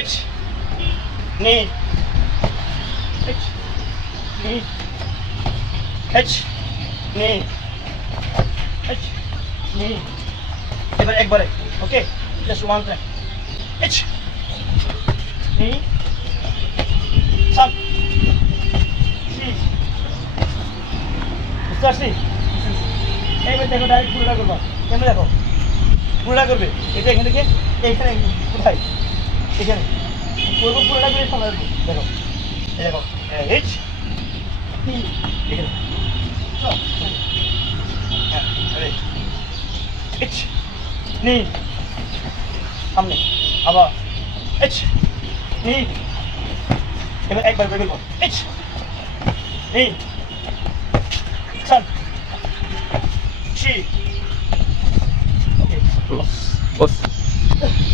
H knee H knee H knee H knee এবার একবারে ওকে just one time H knee সাম বুঝতে পারছি এইবার দেখো ডাইরেক্ট পুরোটা করবা কেমন দেখো পুরোটা করবে এটা এখান থেকে এইখানে কোথায় এখানে করবো পুরোটা করে সামনে রাখবো দেখো এই দেখো এইচ এখানে এইচ নি সামনে আবার এইচ নি এবার একবার করে করবো এইচ নি সান She. Okay. Boss.